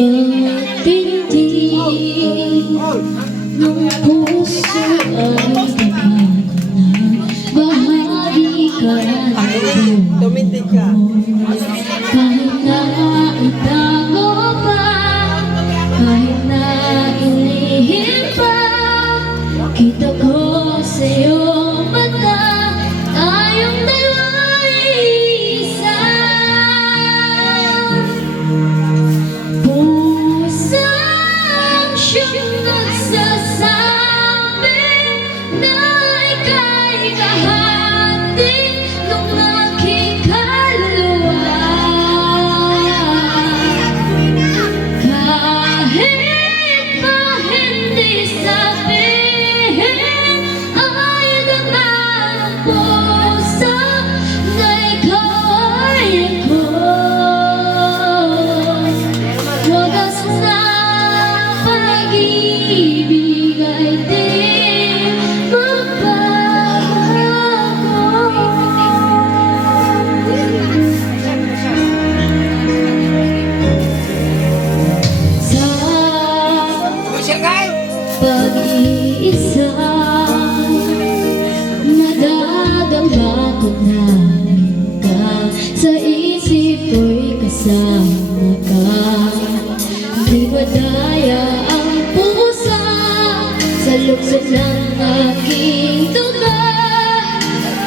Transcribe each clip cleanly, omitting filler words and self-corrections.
Matindi ng puso ay kapag na bahagi ka Tumindig ka. kahit na itago pa, kahit na ilihim pa, kita ko sa iyong mata, tayong dalawa'y isa. Pusang siyang nagsasabi na ika'y kahati ng aking kaluluwa. Kahit pa hindi sabihin, ay naman ang puso na ikaw ay ako. Wagas na pag-ibig ay di pag-iisa, madadama ko namin ka, sa isip ko'y kasama ka. Di madaya ang pusa sa lukso ng aking tuga.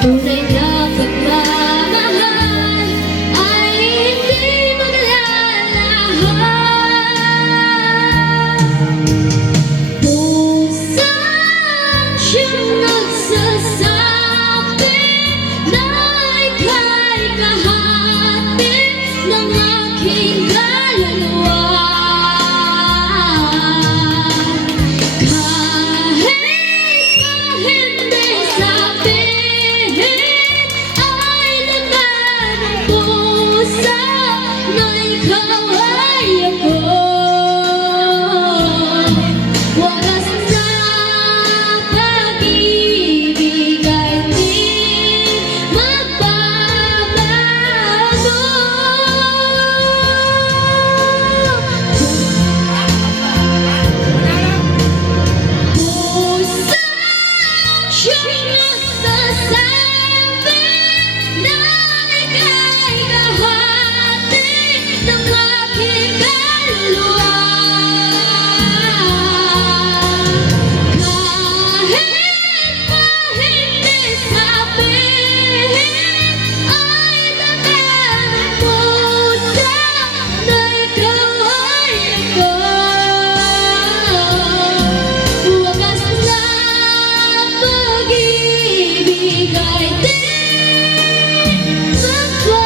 Tunay na pagmamahal ay hindi maglalahan. Pusang siyang nagsasabi na ika'y kahati ng aking kaluluwa. Kahit pa hindi sabihin, ay laman ang puso na ikaw ay ako. Wagas na pag-ibig ay di magbabago. Pusang siyang nagsasabi na ika'y kahati ng aking kaluluwa. Kahit pa hindi sabihin, ay laman ang puso na ikaw ay ako. Wagas na pag-ibig ay di magbabago.